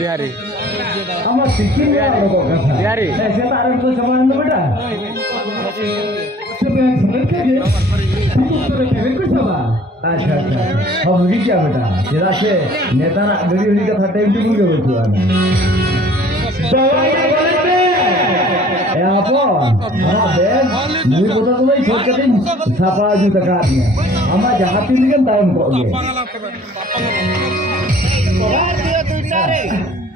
बिहारी আমার সিকিম बिहारी ऐसे तारन तो समान में बेटा अच्छा अच्छा अब लगी क्या बेटा जरा से नेता ना गड़ी उन्हीं का था टाइम टेबल के बैठो है ए आपो हाँ बेन मुझे बता तो भाई छोड़ के दिन छापा जो तकार में हमारे जहाँ तीन दिन टाइम को गए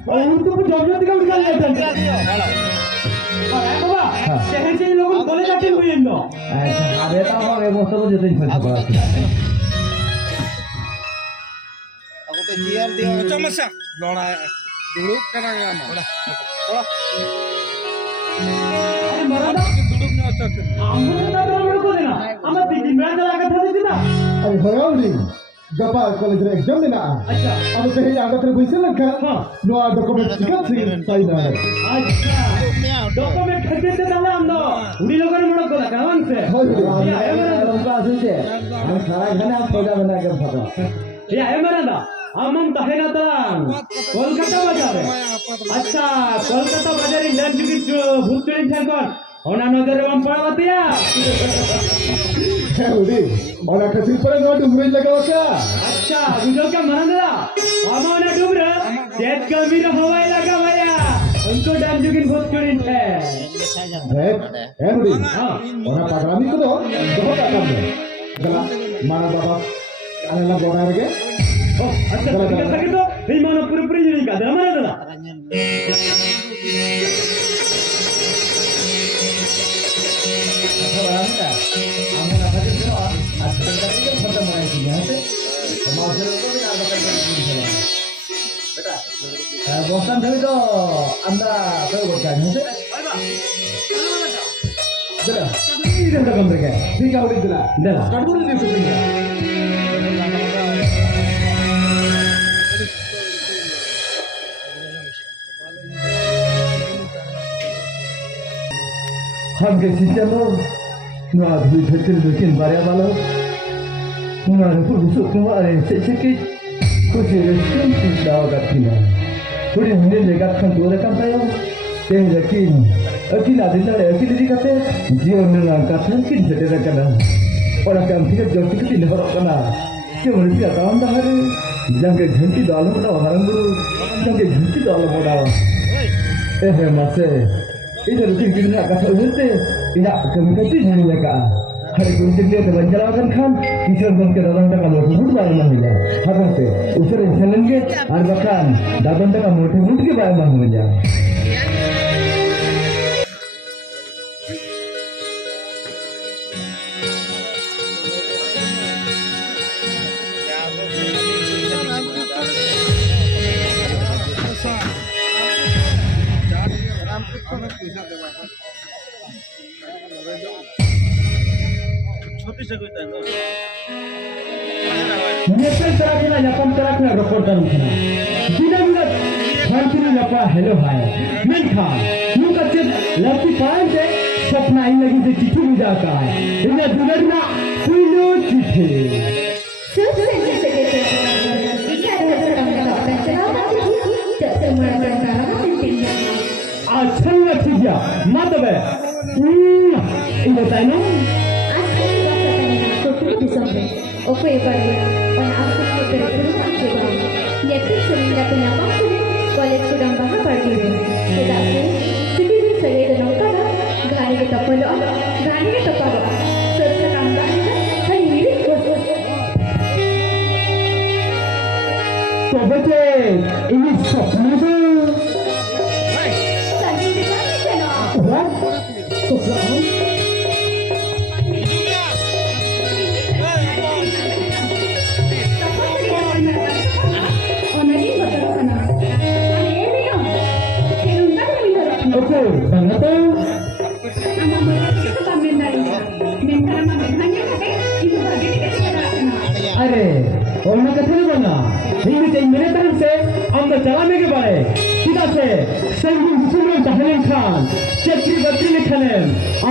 और उनको कुछ जॉब जॉब दिखाओ निकाल लेते हैं बाबा शहर से लोग बोले जाते हुए इन लोग अच्छा अरे तो हम ये बोलते तो जैसे ही फंसा पड़ा aku tuh jiar dia cuma sih lora dulu karena nggak mau अरे मरा ना dulu nyocok हमने ना बराबर को देना हम तीन दिन चला के था देना अरे होयावली गपा कॉलेज रे एग्जाम देना अच्छा अब तो ही आगत रे पैसे लगा हां नो डॉक्यूमेंट चिकन से साइन है अच्छा डॉक्यूमेंट खरीदते थे ना हम लोग उड़ी लोगों ने मना करा कावन से ये आया मेरा उनका आसे से हम सारा घर आप सौदा बना के फटा ये आया मेरा ना हम तहेना तरंग कोलकाता बाजार अच्छा कोलकाता बाजार इन लंच की भूत ट्रेन ठाकर ओना नजर हम पड़ावतिया है उड़ी और कसी पर नो डुमरी लगाओ क्या अच्छा बुझो क्या मरंदला हमने डुमरा तेज गमी हवाई लगा भैया उनको डाल जुगिन भूत ट्रेन है उड़ी हां और पागरामी को तो बहुत काम है चला माना बाबा आने ना बोला रे oh अच्छा ठीक है तो ये मानो पूरी नहीं का दे हमारा दादा हमें ना खाते हो आज तक का भी खत्म हो गया है से हमारे लोगों को भी ना बता बेटा बोतल धरी तो अंडा तो बोलता है से बेटा ये घंटा कम रखे ठीक है उड़ी दिला दिला कटपुरी नहीं सुनेगा हम कैसे चलो ना अभी धरती लेकिन बारे वाला हमारे को विश्व तुम्हारे से कि कुछ रेस्टोरेंट की दावा करती है थोड़ी हमने लेकर खान दो रकम पाया ते लेकिन अकेला दिन ना अकेले दी करते जीवन में ना करते किन से तेरा करना और काम ठीक है जो ठीक है नहीं करना क्यों नहीं आता हम तो हर जंग घंटी डाल मोड़ा हमारा गुरु जंग घंटी डाल मोड़ा है मासे इधर उधर कितना कथा होते इधर कमी कच्ची नहीं लगा हर कोई चिट्ठी तो बंजरा खान किशोर बन के दादन का मोटे मुठ बारे में मिला हर से उसे चलेंगे और बखान दादन का मोटे मुठ के बारे में मिला छोटी से कोई तो नेशनल तरह के ना जापान तरह के रिपोर्ट करना बिना बिना भारतीय जापा हेलो हाय मैं खा यूं कच्चे लड़की पाएं से सपना इन लगी से चिट्ठी बुझा का है इन्हें दुलड़ना कोई लो चिट्ठी सब सेंटर से कहते हैं क्या रहता है का चला जब तक मरा करता है अच्छा ना ठीक है मत बे ये बताए ना Oke Ibadah, pada aku berperusahaan juga. Yakin sehingga penyapa sudah, kolej sudah bahas berdiri. Tetapi sendiri saya dengan kata, gani kita perlu, gani kita perlu. Sekarang gani hari ini. तो बच्चे ini sopna tu. Tadi di mana sana? What? Sopna. Oke, banget tuh. अरे और मैं कथे बना हिंदी से मेरे तरफ से हम तो चलाने के बारे सीधा से संगीत सुमन तहलीम खान चक्री बत्ती लिखने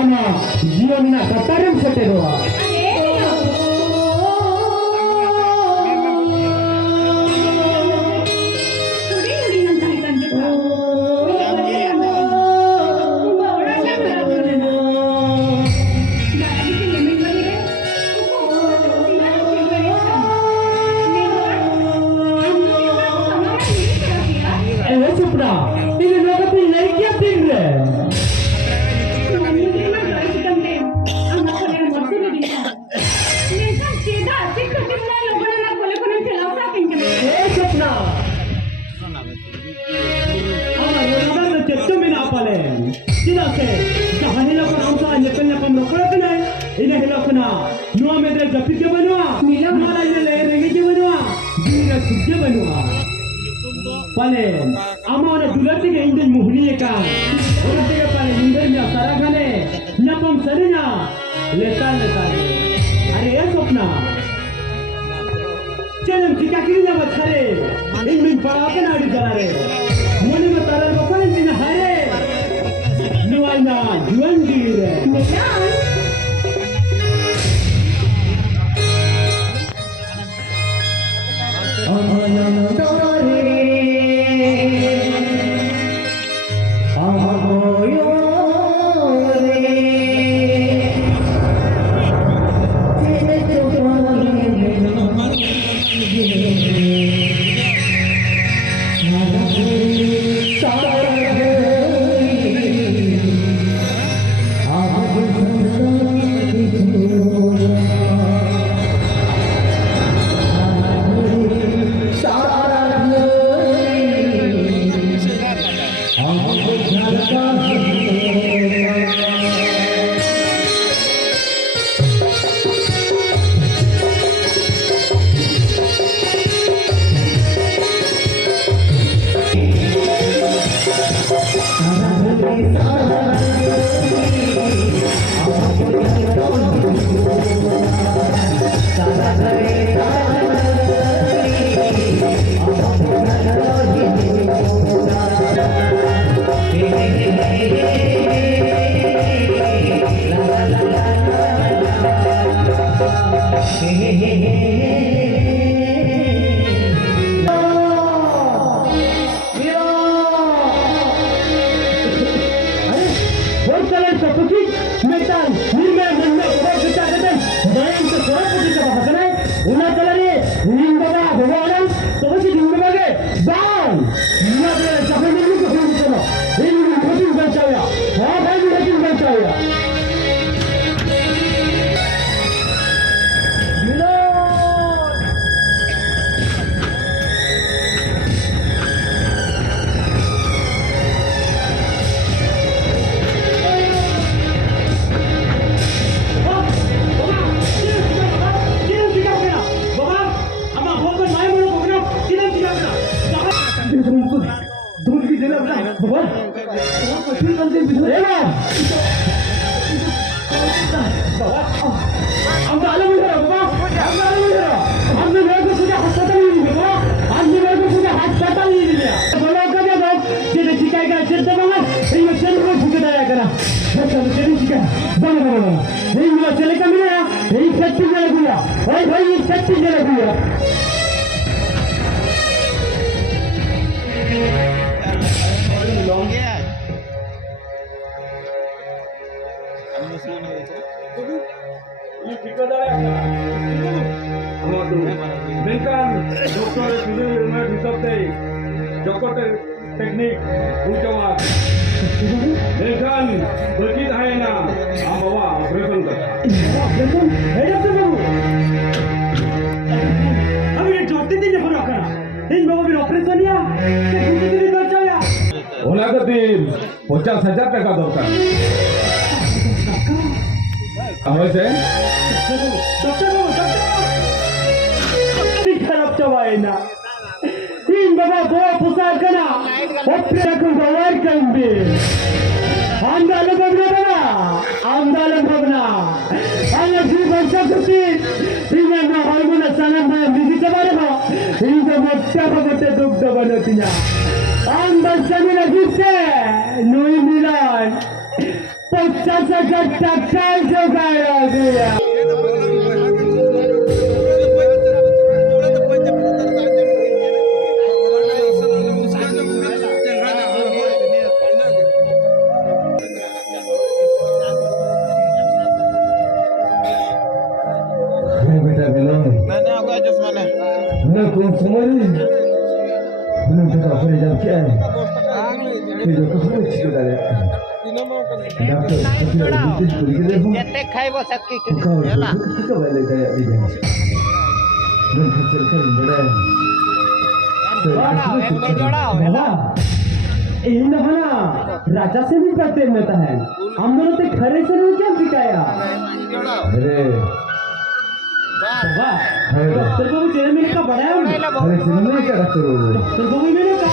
आना जीवन ना कतारम सटे रोआ Sudah Tidak se, jahani lakukan amsa nyepelnya pemrokokan kena, ini lakukan. Nuah medre japik ke benua, malah ini leher lagi ke benua, dia sukje benua. Panen, amane dulat ke Indian muhni kan, orang tiga panen Indian ya sarakhane, napam serinya, letan. Are ya sopna. Jangan jika kirinya macare, ini perakan ada jalan. Moni mataran bapak ini na hare. Nuaina juan dire. Teknik ucapan, dengan begitu hanya bawa berbentuk. Ada apa baru? Kami yang jawab tidak pernah kena. Ini bawa beroperasi ya. Saya butuh tidak percaya. OLA দিন 50,000 টাকা দরকার হয়েছে খারাপ চাবাই না তিন বাবা বড় পোশাক কেনা ওপরে এখন বাবার কান্দে আন্দালে ভাবনা বাবা আন্দালে ভাবনা আল্লাহ কি বলছে তুমি তিনা না হরমোনা সালাম ভাই দিতে পারবো এই যে মোটা বাবাতে দুগ্ধ বানাতিয়া আন্দাজ জামিনা দিতে নই মিলান 50,000 টাকায় জোগাড় দিয়া Kung sumali, belum kita boleh jam kian. Itu kau semua cikgu dah. Doktor, kita itu kulit kita pun. Ketek khai bo sakki ke. Kau boleh kayak ni. Dan kecil kan, benar. Jodoh, jodoh. Bapa, इन हना राजा से भी करते रहता है हम दोनों ते खरे से नहीं क्या सिखाया अरे वाह अरे तेरे को भी तेरे मिनट का बड़ा है अरे सिनेमा क्या करते हो तेरे को भी मिनट का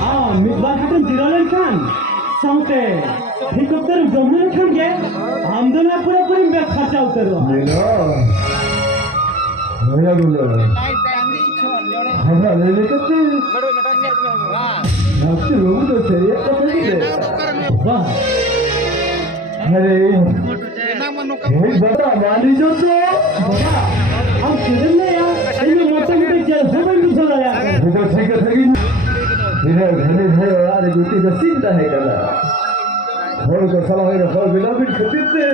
हाँ मिसबाह खातून जिरालन खान साउते हेलीकॉप्टर जमुना खान के हम दोनों पूरा पूरी में खर्चा उतरवा मिलो भैया बोलो हमारा लेने करते आपसे लोग तो चाहिए वाह अरे एक बता मानी जो तो बाबा हम किधर ले यार इन्हें मोटे मोटे जेल हो गई मुझे लगा वो ठीक है इधर घने है यार गुटी का चिंता है कला और को सलाह है फल बिना भी खतीते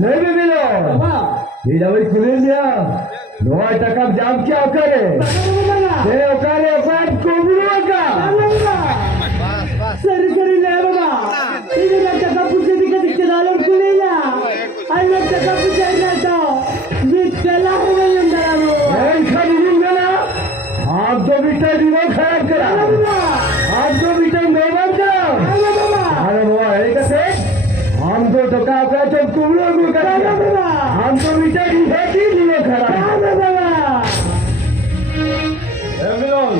नहीं भी मिलो बाबा ये जब खुले लिया 9 टका जाम क्या करे ये करे बात को बुलागा सरी सरी ले बाबा इन्हें लगता है पूछे दिखे दिखे डालों को ले जा आई लगता है पूछे जाता ये चला हो गई अंदर आओ नहीं खाली नहीं ना आप तो बिटा दिमाग खराब करा आप तो बिटा मेहमान करा अरे बाबा है कैसे हम तो टका का तो कुमलो को करा हम तो बिटा दिमाग खराब मिलोन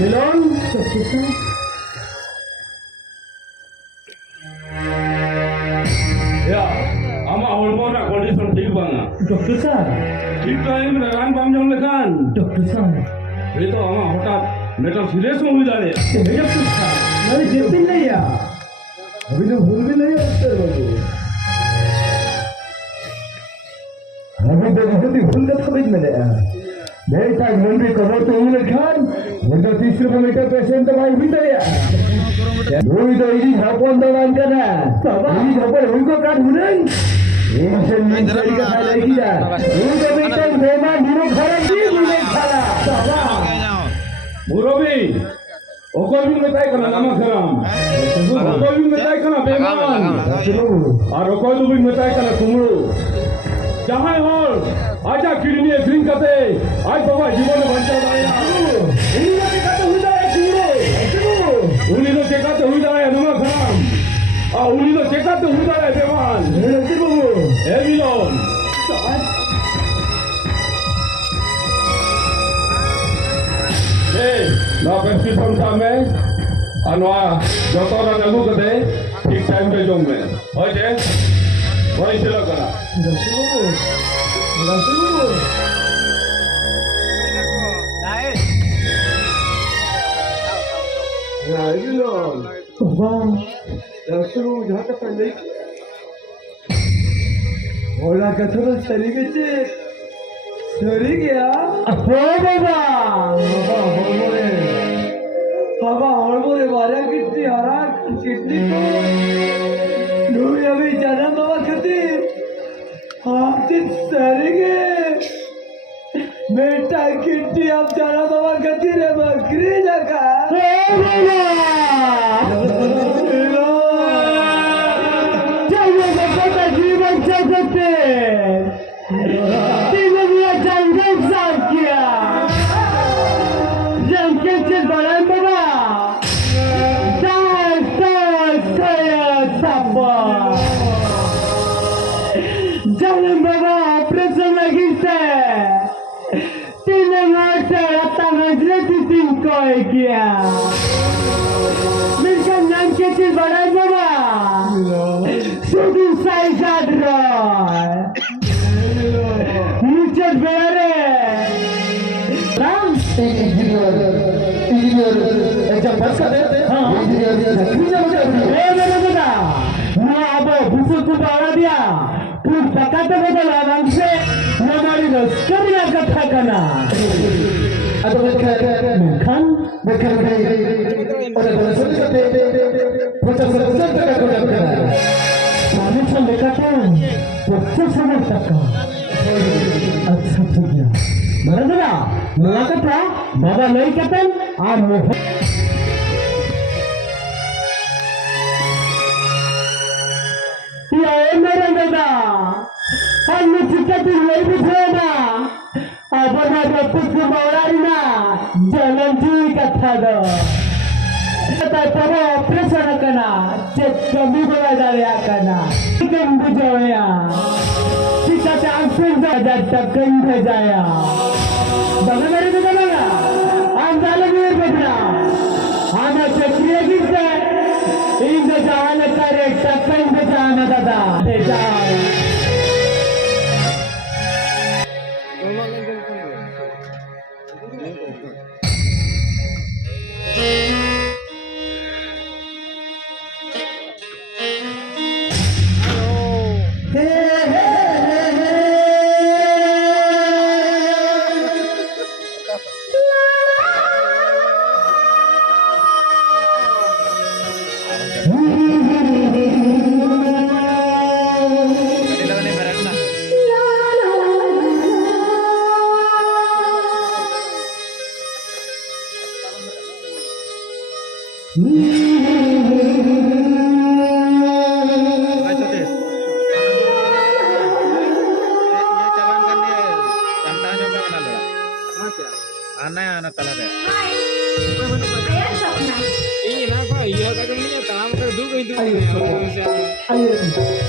मिलोन Ya, ama hormon na condition ठीक बना डॉक्टर साहब ठीक टाइम में रान बाम जम लेखान डॉक्टर साहब ये तो ama हठात मेटल सीरियस हो जाने डॉक्टर साहब मेरे जेब नहीं है अभी तो भूल भी नहीं है बाबू अभी तो बहुत ही भूल का समझ में आया नहीं था मंदिर को तो उन्हें खान उनका 30 रुपए मीटर पेशेंट दवाई भी दे वही तो इसी झापों दवाई करना इसी झापों उनको काट हुनन इनसे मिंटरी का खाई लगी जा उनको मीटर मेहमान दिनों खराब की दिनों खाला मुरबी ओको भी में ताई करना नामा खराम ओको भी में ताई करना बेमान और ओको भी में ताई करना कुमड़ो जहाँ हॉल आजा किडनी ड्रिंक करते आज बाबा जीवन में बंचा दाया उन्हीं लोग के कहते हुई जाए कुमड़ो उन्हीं लोग के कहते हुई जाए नामा खराम आ उन्हीं लोग के कहते हुई जाए बेमान ए मिलोन ना प्रेस्क्रिप्शन था मैं अनवा डॉक्टर लगू करते ठीक टाइम पे जो मैं हो जे वही से लगा ओला कथन चली गई चली गया हो बाबा हवा हड़बड़े मारा कितनी हरा कितनी को नूरी अभी जाना बाबा कती आप दिन सरेंगे बेटा कितनी आप जाना बाबा कती रे बकरी लगा जीवन चलते तीनों जंगल साफ किया जंगल से बड़ा बड़ा जन्म बाबा ऑपरेशन लगी से तीन घंटे आता मजले तीन को किया मिलकर नाम के चीज बड़ा बाबा शुद्ध साई जात रहा नीचे बेरे राम इंजीनियर एग्जाम पास कर दे हाँ मेरे बेटा मैं अब बुसुल को बाड़ा दिया तू पकाते बदल आराम से हमारी नस्करिया कथा करना अगर मैं खान देखा नहीं और बरसों से 50 टका को करना पानी से लेकर तो 50 टका अच्छा ठीक है मेरा बेटा मेरा कथा बाबा नहीं कहते और मोह ये मेरा बेटा हम चिट्ठा तू नहीं बुझेगा abona dapat bawarina jalan di kata do tapi operation kana cek kami dari akana kan bujaya kita angin saja takkan bujaya bangun dari itu mana anda lebih berbeda anda cekria kita ini jalan karek takkan bujana dada anak kalah ya. Hai. Ayah Sapna. Ini apa? Iya kadang ini tam kerdu itu. Ayo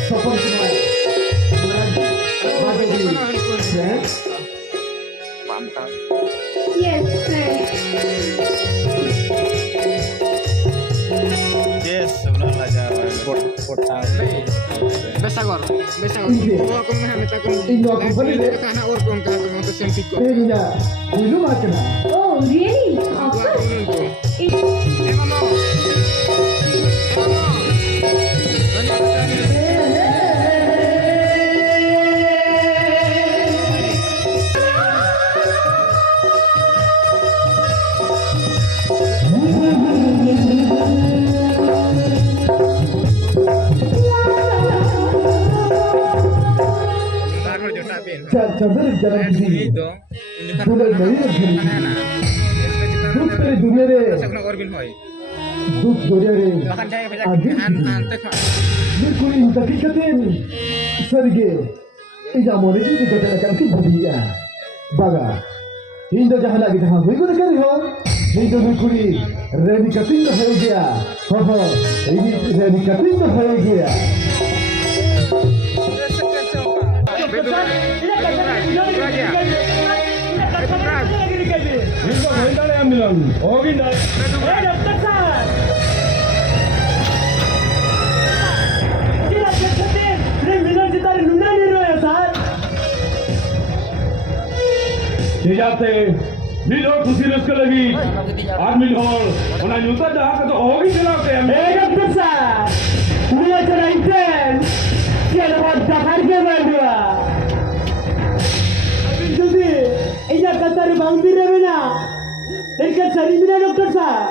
sopor semua ada di Mantap. Yes, friend. Yes, sebelum belajar Kota. Besagor. Iya. Aku minta Indo aku beli deh. anak orang kan untuk sempiko. Iya, dulu makan. Oh, really? Of course. Cadar jalan sini. Bulan Mei Duk dari dunia re. Duk dunia re. Agil. Duk ini tapi katen. Serge. Ija mone ini kita akan kibudiya. Baga. Hinda jahan lagi jahan. Hui kau kari ho. Hinda dukuri. Reni katin dah ho gaya. Ho. Ini reni katin dah ho gaya. Hinda hinda le ambilan. Oh hinda. dokter sahab tidak kesetin ini minum kita luna ni ya sahab जाते मिल और खुशी रस लगी आज मिल hall और Utah जहाँ का तो होगी चलाते हैं dokter sahab dia ceraikan dia dapat dakar ke berdua jadi ia kata bang bina bina ikan sari bina dokter sahab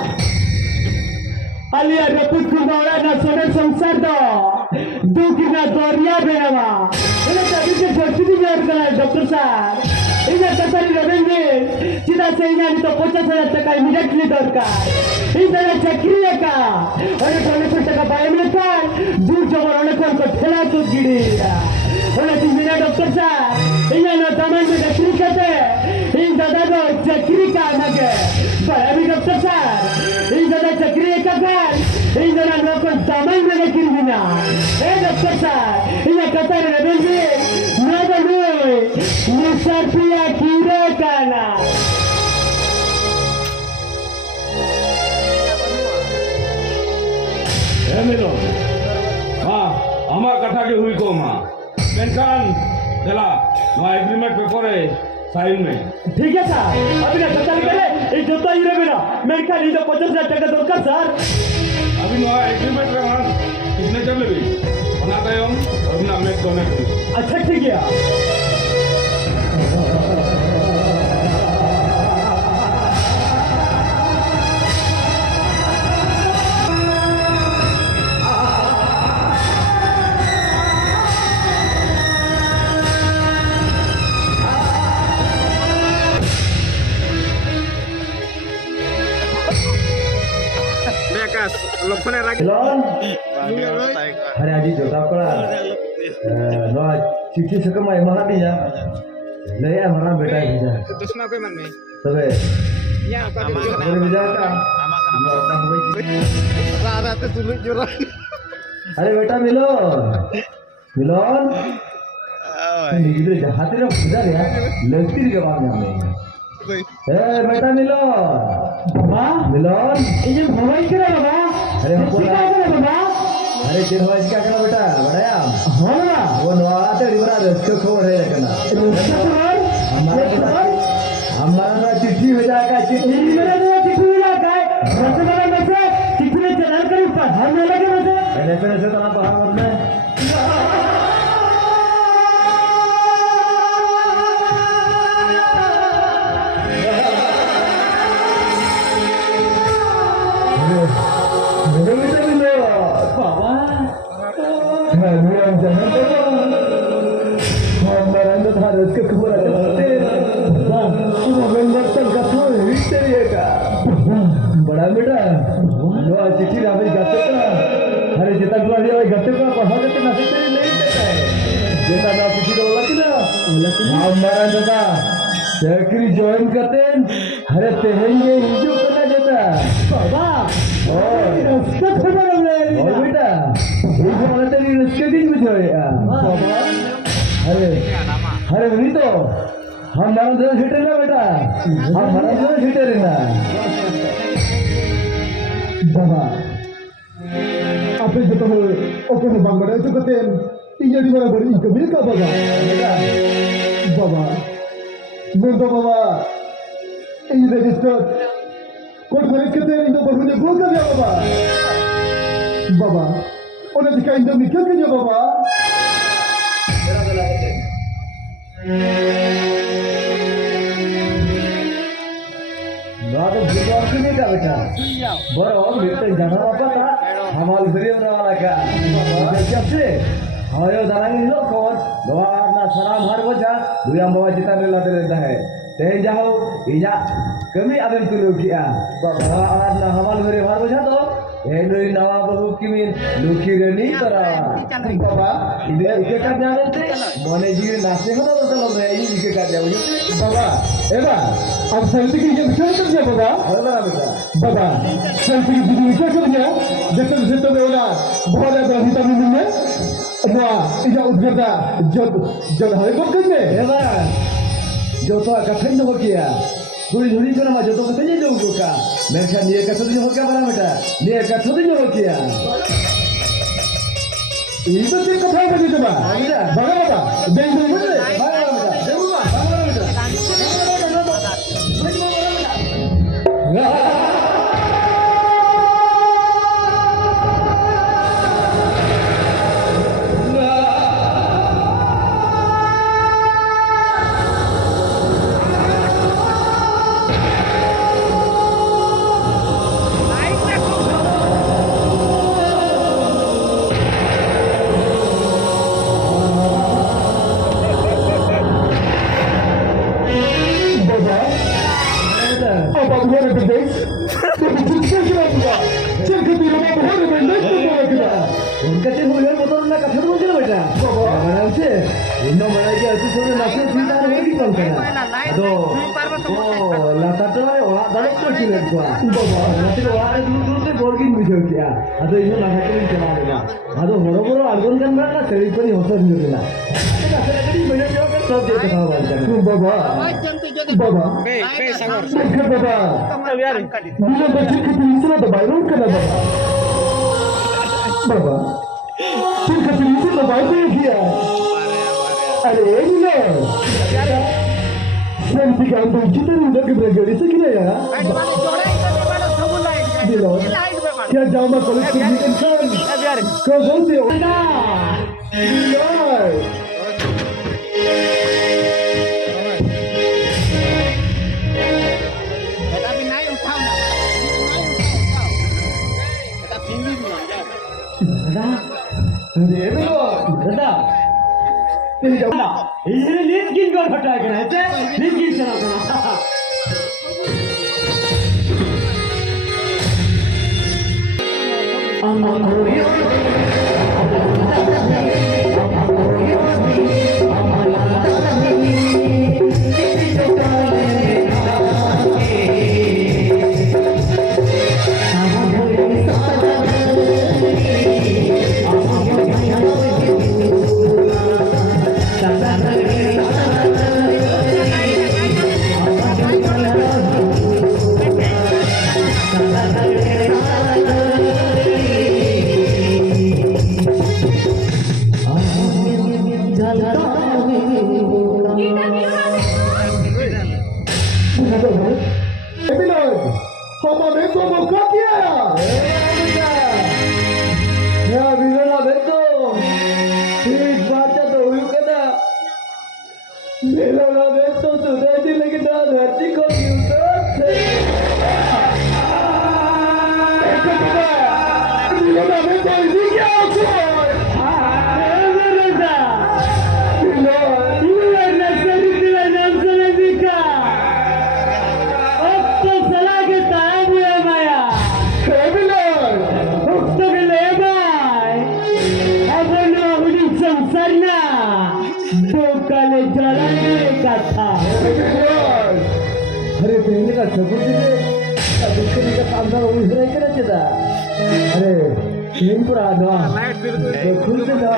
alia dapat kumbawa na sore samsar do dukina doria benawa ini tadi ke jodi biar dokter sahab ini kata revenue tidak sehingga itu 50,000 taka immediately dorkar ini chakriya ka oleh 40 taka bayar mereka dur jabar oleh kon ko thela to giri oleh timina dokter sahab ini na taman me chakri kate ini dada do chakri ka nage bayar dokter sahab ini dada chakri ka kan ini dada lokon taman me kirina dokter sahab ini kata revenue nada lui nisarpia kira kana मिलो हाँ हमार कथा के हुई को माँ pension चला वहाँ एग्रीमेंट पेपर है साइन में ठीक है सर अभी ना कतार करे ये जोता ही रहे ना मेरे ख्याल ये 50,000 टका दरकार सर अभी वहाँ एग्रीमेंट में वहाँ कितने चल रही बनाते हैं हम और ना मैं डोनेट अच्छा ठीक है Mekas, lokone lagi. Lon. Hari aji jota pula. No, cici sekamai mahal ni ya. नहीं हमारा बेटा भेजा है चश्मा कोई मन में तबे या apa Amak tu boleh भेजा का Amak kena Allah tak boleh rara tu tulis jurang अरे बेटा मिलन मिलन इधर जहाते ना इधर यार लगती है बात में ए बेटा मिलन बाबा मिलन ये भवाई करे बाबा अरे हमको क्या करे बाबा अरे दिन वाइज क्या करना बेटा बढ़ाया हाँ ना वो नवाते रिवरा रस्ते खबर है करना हमारा चिट्ठी भेजा का चिट्ठी मेरे लिए चिट्ठी मिला काय रसगुल्ला में से चिट्ठी में चला कर ऊपर हम ले लगे मुझे पहले से तो ना पढ़ा करना मेरे बेटा मिलो बाबा हमें जन्म दो हमारा तो था रस के खबर आते हमें बर्तन का थोड़ा हिस्से का बड़ा बेटा लो चिट्ठी ना भाई गाते का अरे जितना गुला दिया भाई गाते का पढ़ा देते ना से नहीं देता है जेता ना चिट्ठी तो लगी ना हमारा दादा चाकरी ज्वाइन करते अरे तेहेंगे हिंदू करना देता बाबा और खबर हमने और बेटा ये जो वाला तेरी रस्के दिन में जो है बाबा अरे अरे वही तो हमारा जो हिटर ना बेटा हमारा जो हिटर है ना बाबा आपे जो तो ओपन बांगड़ा तो कहते ये दी बड़ा बड़ी कभी का बाबा बाबा मैं तो बाबा ये रजिस्टर कोर्ट में कहते हैं तो बहुने बोल कर दिया बाबा बाबा उन्हें दिखाई तो निकल के जो बाबा ना तो जुगाड़ से नहीं का बेटा बरो बेटा जाना बापा था हमारे गरीब वाला का जब से हमारे दाना लो कौन दोबारा ना सलाम हर बजा दुनिया बाबा चिता में लाते रहता है तेज जाओ इजा कमी आदम तू लोग किया बाबा ना हमारे घरे हर बजा तो ये लोग नवा बहू की में लुकी रनी तरा बाबा इके का जाने थे मोने जी नाचे हो तो लोग है इके का जाओ बाबा एबा अब सेल्फी की ये क्या कर दिया बाबा और बड़ा बेटा बाबा सेल्फी की वीडियो क्या कर दिया देखो से तो बोला बहुत ज्यादा हिता में मिलने ना इजा उद्गरदा जब जब हरे को कर में एबा जो तो कठिन हो गया थोड़ी थोड़ी करना मैं जो तो कठिन जो का मैं क्या ये कठिन हो क्या बड़ा बेटा ये कठिन हो गया ये तो तेरे कथा है बजे बा बाबा बाबा देख दे मुझे बड़ा बेटा देखो बड़ा बेटा अब अब वो ने देख तो किसके के बाबा चल के तेरे में बहुत बड़े तो बोला किया उनका ते हुए बतौर ना कठिन हो गया बेटा बड़ा से इनो बड़ा के ऐसे थोड़े नाचे चिंता नहीं की कौन करना तो ओ लाता तो ओला दले तो चिले तो बाबा नाचे तो ओला दूर दूर से बोल की मुझे किया अदो इनो ना के चला देगा अदो बड़ो बड़ो आलगोन गन ना तेरी पर होता नहीं होता ऐसा कभी मेरे जो कर सब दे था बाबा बाबा be sangor देख बाबा मुझे बच्चे की तीसरा दबाई रोक कर बाबा बाबा फिर का तीसरा दबाई दे दिया अरे नो सेल्फी का तो जितना उधर के ब्रेक से किया यार दिलो क्या जामा कॉलेज की इंसान को बोलते हो ना यार अरे दादा तेरी जाना ये लीड किन को हटा के रहते लीड किन चला करना अम्मा Melona beso sudah di lagi dah hati kau juga. Melona beso ini क्या अरे पहले का सबूत दे अब इसके लिए कामदार वो इधर ही करते था अरे तीन पर आना खुद से ना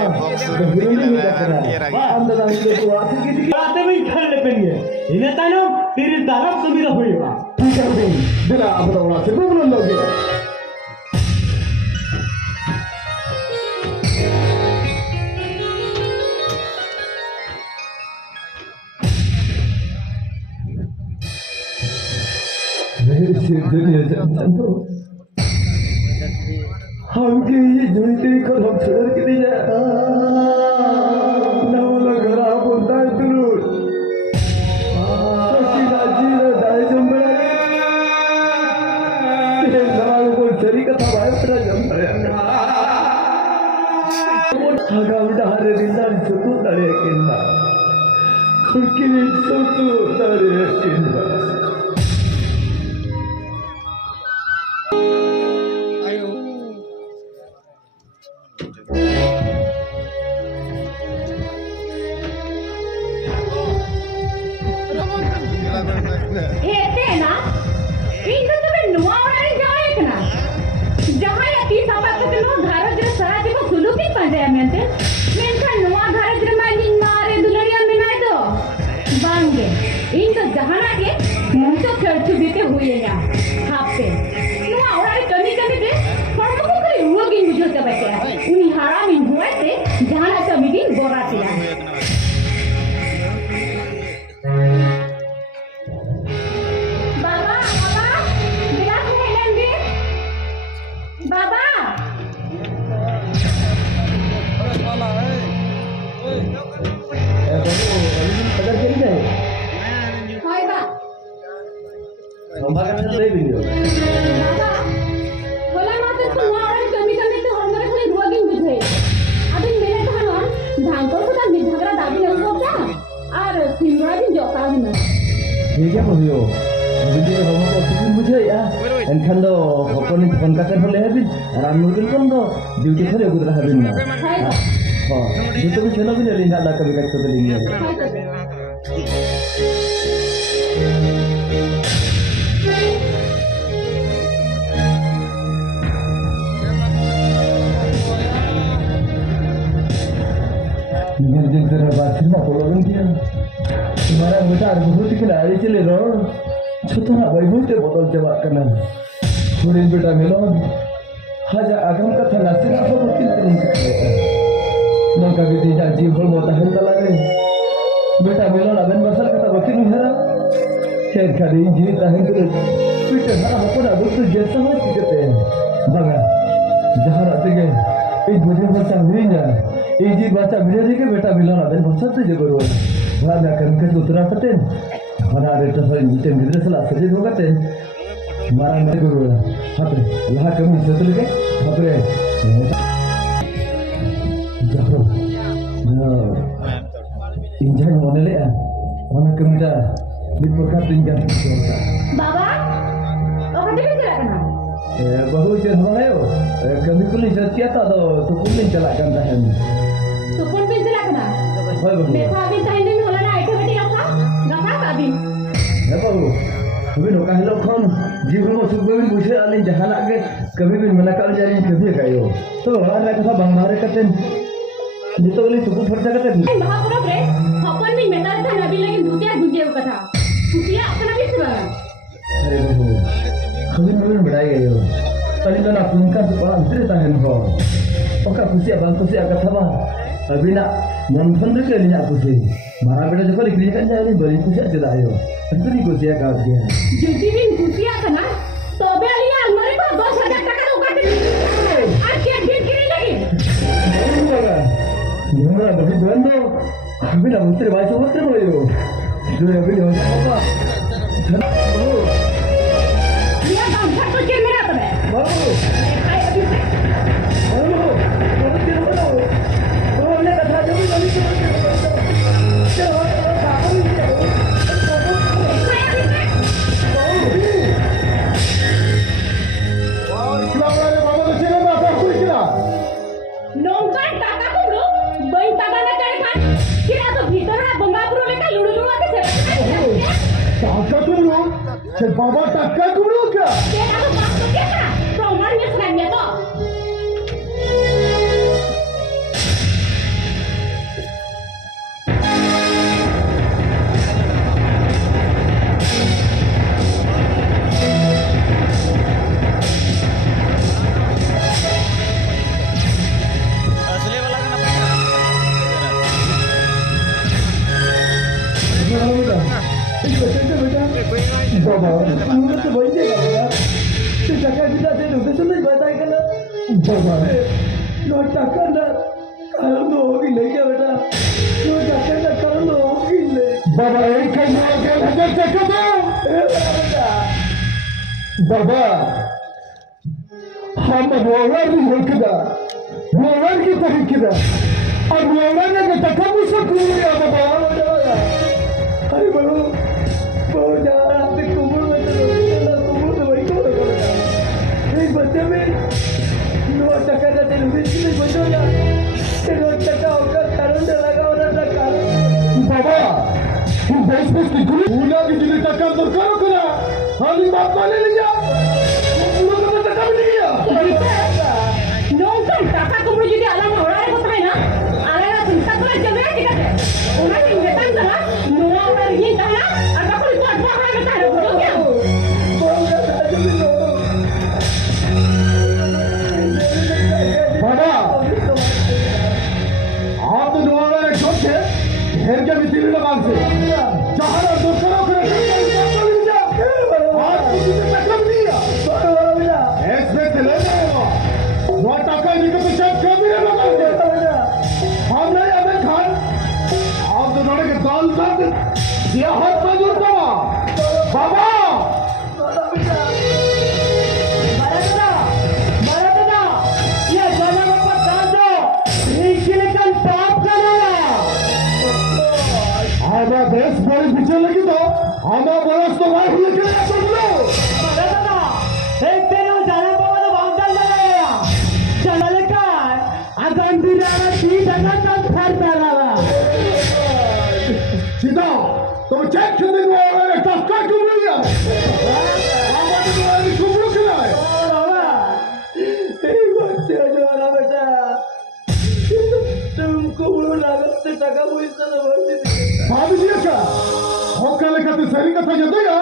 हीरो नहीं करता अंदर आके तो आते की बातें भी कर ले पेंगे इन्हें तानो तेरी तरफ सुविधा हुई बा ठीक है भाई दिला अब तो वहां से बोल लोगे हमके ये जुड़ते को हम छोड़ के नहीं जाता ना वाला घर आप होता है तुरु सच्ची राजी रे दाई जंबड़ा ये सवाल को चरी का था भाई पड़ा जंबड़ा आगा उड़ा हरे दिलदार सुतू तड़े किन्ना खुरकी सुतू तड़े किन्ना एनखान दो हपन फोन काटे होले हबिन आर नुदुल कोन दो ड्यूटी करे गुदरा हबिन ना हां जुतो भी चलो भी ले ना ला कभी काट तो लेंगे निर्जन तेरा बात ना बोलोगे क्या तुम्हारा बेटा बहुत खिलाड़ी चले रो छोटा भाई बोलते बदल जवाब करना थोड़ी बेटा मिलो हाजा आगम का था नासिर आप लोग किन तुम सकते नौका भी दी जाजी बोल बोलता है तो लगे बेटा मिलो ना बन बसल का वकील नहीं है शेर का दी जी ताहे तो पीछे ना हमको ना दोस्त जैसा हो सकते हैं बगा जहाँ रहते गए एक मुझे बच्चा हुई ना एक जी बच्चा मिले दी के बेटा मिलो ना बन बसल से जगह रो राजा करके उतरा पते हमारा रेट है नीचे मिलने से लास्ट दिन होगा ते हमारा मेरे को हापरे लहा कमी सतल के हापरे जाओ इंजन होने ले होना कमी दा मिट प्रकार इंजन बाबा ओके भी चला करना बहु जन हो कमी कुल सत्या तो कुल चला करता है तो कौन भी चला करना मैं भाभी टाइम में होला ना automatic Abi. Ya bahu. Kami nak kahlo kon. Jiwa masuk kami busi alin jahan lagi. Kami bin menakal jari kami kayo. So orang kata bang mare katen. Dito kali cukup खर्चा katen. महापुरुष रे. अपन भी मेहनत था नबी लेकिन दूतिया गुजे का था. दूतिया अपना भी सुना. अरे बाबू. kami belum beraya yo. Tadi tu nak pungkas orang cerita hendak. Oka kusi abang kusi agak sabar. Abi nak nonton dulu ni aku sih. Mara beda jauh lagi kan jadi beri kusi aja dah yo. Tentu ni kusi agak dia. Jadi ni kusi apa na? Tobe alih almari ko 10,000 taka tu kat. Asyik dia kiri lagi. Mara beri bendo. Bila menteri bahasa menteri boyo. Dua bila apa? Dia bangsa tu je merah tu ber. Baru. Ayah tu. Baru. Baru tidak tahu. Baru ni kata jadi kali tu. Jangan tahu dia. Kenapa ada bawa tu cina apa aku cina? Nongkan taka tu bro. Bain taka nak cari kan. Kira tu भीतर ना बंगा bro लेकर लुड़ू लुड़ू आके सेवा Taka tu bro. Cek bawa taka tu bro ke? Dia tu बात तो क्या था? प्रमाण ये सुनाइए तो. असली वाला का ना Baba, mula tu baik je kan? Sejak kita tu tu tu tu batai kan? Baba, lo takkan dah kalau tu hoki lagi beta. Lo takkan dah kalau tu hoki lagi. Baba, kan ada taka tu. Baba, हम वोवर भी हो किदा वोवर की तरह किदा और वोवर ने टका मुझसे पूछ लिया बाबा अरे बड़ो बहुत ज्यादा आपके कुमर में तो कुमर तो वही को लगा एक बच्चे में लो टका का तेल में बचो जा लो टका होकर कारण से लगा होना था कारण बाबा तू बेस बेस की गुली भूला की जिले टका तो करो करा हाली बात माने लिया पूरा का टका भी नहीं गया Nongkan taka tu bro jadi alam orang yang kau na. Alam yang cinta tu aja merah kita tu. Orang yang datang tu lah. Nua orang yang tak na. Ada kau itu apa orang yang tak ada bro क्या? बाबा आप तो दुआरा एक छोट है घेर के मिट्टी में लगा से जहाँ ना तो करो आज किसी से तकलीफ नहीं है ऐसे से ले जाएगा वो टका जी के पीछे कभी नहीं लगा हम नहीं हमें खान आप तो नोड़े के दाल दर्द ये हाथ में दूर बाबा बाबा हमारा देश बड़े पीछे लगी तो हमारा बरस तो भाई लेके आया तुम लोग एक दिन वो जाने बाबा तो बांधल लगाया चले का अगन दिलाना तीन जगह तक फर पड़ा सीधा तुम चेक करने को आ रहे टक्का क्यों नहीं है हमारे तुम्हारी कुबड़ू क्यों है एक बच्चे जो आना बेटा तुमको बुरो लागत से टका पैसा न भरती भाभी जी क्या हो क्या लेकर तो सही कथा जते या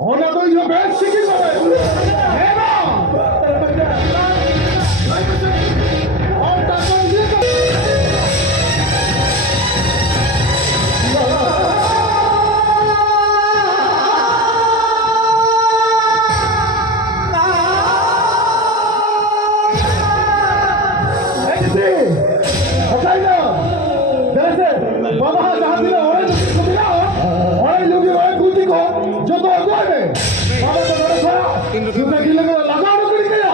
होना तो ये बैठ सिकी है ना और टक्का ये का बाबा जहाँ दिला और मिला और लोग ये कुछ को जो तो अगुआ है बाबा तो बड़ा सारा कितना किलो लगा लो कर गया